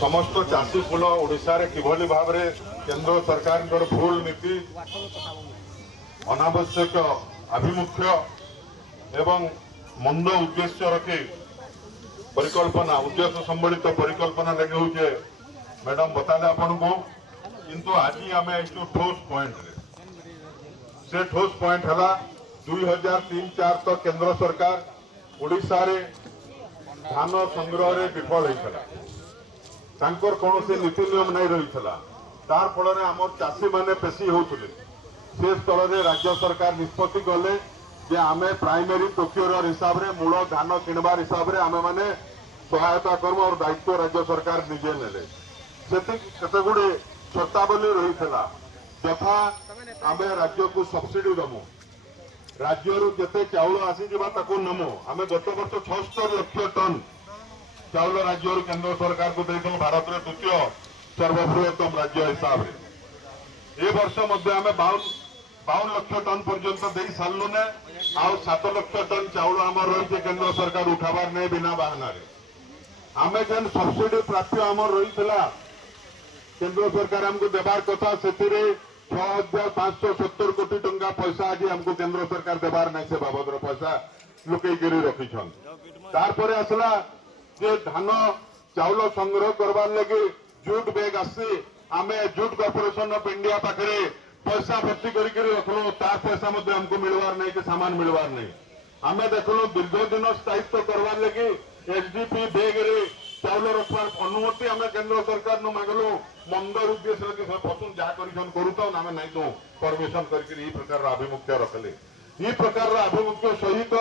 समस्त चाषी कूल ओडिशा रे किभली भाव रे केंद्र सरकार भूल नीति अनावश्यक आभिमुख्य एवं मंद उद्देश्य रखी परिकल्पना उद्देश्य संबलित परिकल्पना लगे होचे मैडम बताले आपन को किंतु आज आम ठोस पॉइंट से ठोस पॉइंट है 2003-04 तो केंद्र सरकार ओडिशा रे धान संग्रह रे विफल होता कौन से नीति नियम नहीं रही तार फल आम चाषी मैंने पेशी होते से स्तर में राज्य सरकार निष्पत्ति कले जे आम प्राइमरी प्रोक्योर हिसाब से मूल धान किणवार हिसाब से आम मैंने सहायता कर्म और दायित्व राज्य सरकार निजे नेले से गुड़े शर्तावली रही यथा आम राज्य को सब्सिडी दमु राज्य जिते चाउल आसीजा नमु आम गत वर्ष 76 लाख टन चाउल राज्य केंद्र सरकार को देते भारत में द्वितीय सर्वबृहत्तम राज्य हिसाब से ए वर्ष मध्य आम 52 लाख टन पर्यंत दे सारू ने आउ 7 लाख टन चाउल आम रही केंद्र सरकार उठाबार नहीं बिना बहाना आम जेन सब्सिडी प्राप्य आम रही केंद्र सरकार आमको देवार कथा से 6,570 कोटी टंका पैसा आज आमको केंद्र सरकार देवार नहीं से बाबद पैसा लुकई रखिछन तार आसला जे धान चाउल संग्रह करवार लगे जूट बैग आसी आम जूट कॉर्पोरेशन ऑफ इंडिया पाखे पैसा भर्ती करके रखलो तार पैसा हमको मिलवार नहीं कि सामान मिलवार नहीं आम देखलो दीर्घ दिन स्थायित्व करवार लगे एचडीपी बैग रे चाउल रखवार अनुमति आम केंद्र सरकार न मांगलु मंदर उद्देश्य लगे पसंद जहाँ करूँ आम नहीं तो परमिशन करके प्रकार आभिमुख्य रखले ये प्रकार आभिमुख्य सहित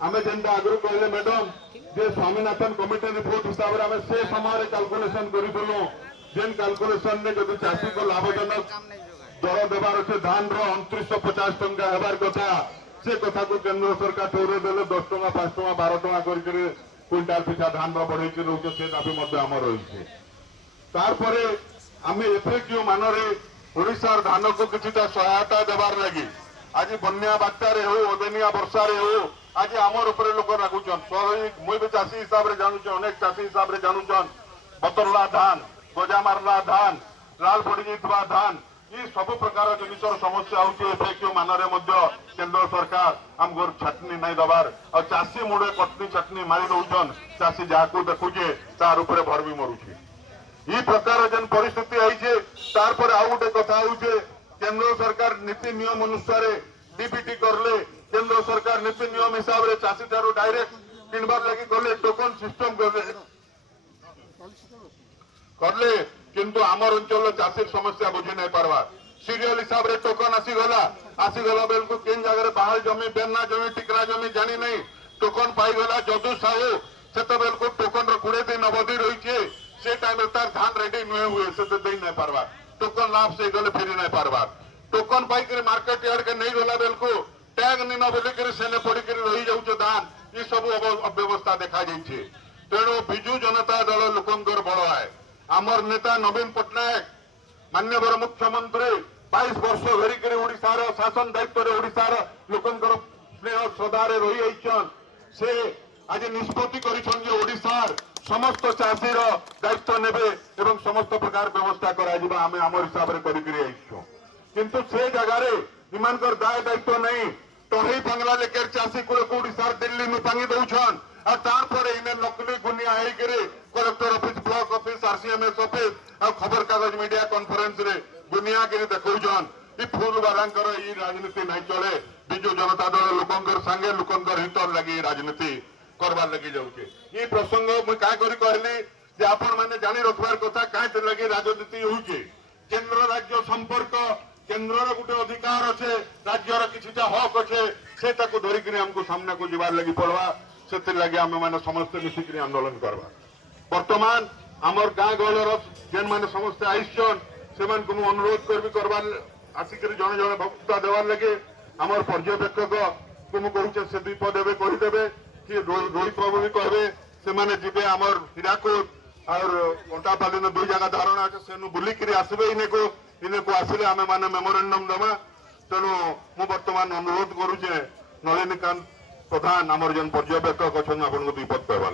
आम जेनटा आगु कहले मैडम जे स्वामीनाथन कमिटी रिपोर्ट हिसाब से आम से समय कैलकुलेशन करूँ जेन कैलकुलेशन ने जब चाषी को लाभजनक दर देवार अच्छे धान 2950 टंका हेबार कथा से कथा को केंद्र सरकार ठौरे देले 10 टंका 5 टंका 12 टंका करके क्विंटाल पिछा धान बढ़े रोचे से दाबी आम रही तारपरे आम एफएक्यू मानरे ओडिशार धान को किसी सहायता देवार लगी आज बन्या बात्यारे हो अदेनिया वर्षारे हो आज आमर ऊपर लोक रागुचन स्वाभाविक मुई भी चाषी हिसाब से जानून अनेक चाषी हिसाब से जानून बतरला धान गजा मारला धान लाल पड़ जाइए धान ये सब प्रकार जिनसर समस्या होफेक्यू मानरे केंद्र सरकार आमको छाटनी नहीं दबार और चाषी मुड़े कटनी चटनी मारी दौन चाषी जहाँ देखुचे तार ऊपर भर भी मरुचे ये प्रकार जेन परिस्थिति आई तार पर आउ गोटे कथा हो केंद्र सरकार नीति नियम अनुसार डीबीटी करले केंद्र सरकार नीति नियम हिसाब से चाषी ठार डायरेक्ट किणवार लगी गले टोकन सिस्टम करले किंतु आमर अंचल चाषी समस्या बुझी नहीं पार्बार सीरियल हिसाब से टोकन आसीगला बेलू केन जगह बाहर जमी बेना जमी टिकरा जमी जानी नहीं टोकन पाईगला जदू साहू से बेलू टोकन 20 दिन अवधि रही से टाइम तार धान रेडी नुहे हुए से दे नहीं पार्बार टोकन लाभ से गले फेरी नहीं पार्बार टोकन पाई मार्केट यार्ड के नहीं गला बेलू टैग निन बोलिक सेने पड़िक रही जाऊे धान ये सब अव्यवस्था देखा जाइए तेणु विजु जनता दल लोकंर बड़ है आमर नेता नवीन पट्टनायक माननीय मुख्यमंत्री 22 वर्ष धरिक ओडिशार शासन दायित्व ओडिशार लोकंर स्नेह श्रद्धार रही से आज निष्पत्ति कर ओडिशार समस्त चाषी दायित्व नेबे एवं समस्त प्रकार व्यवस्था करा आम आम हिसाब से किंतु से जगार इमानकर दाय दायित्व नहीं टही पांगला लेकर चाषी कूल को ओडिशार दिल्ली में पांगी दौन और तार इन्हें नकली गुनिया collector office block office RCMS office और खबर कागज मीडिया कॉन्फ्रेंस रे गुनिया गिरी देखौछन ई फूल बालांकर ई राजनीति नहीं चले बिजु जनता दल लोकंकर संगे लोकंकर हित लगी राजनीति करबार लगी जाऊे ये प्रसंग मुझे क्या कहली जे आपण माने जानी रखबार कथा कहीं लगी राजनीति होउचे केंद्र राज्य संपर्क केंद्र गोटे अधिकार अच्छे राज्यर किसी हक अच्छे से धरिक हमको सामने को जीवार लगी पड़वा से लगे आम मैंने समस्ते मिसिक आंदोलन करवा वर्तमान आमर गाँ गहलर जेन मैंने समस्ते आईसन से अनुरोध करवार आसिक जड़े जड़े वक्तृता देवार लगे आमर पर्यवेक्षक को मुझे कहूचे से 2 पद कहीदेवे कि रोहित बाबू भी कहे से जीवे आमर हीराकुद और कंटापाली 2 जगह धारणा अच्छे से बुलिक आसवे इने को आसिले आम मैंने मेमोरेंडम देवा तेणु मु बर्तमान अनुरोध करुचे नलिनीकांत प्रधान आमर जेन पर्यवेक्षक अच्छा आपको 2 पद कहवा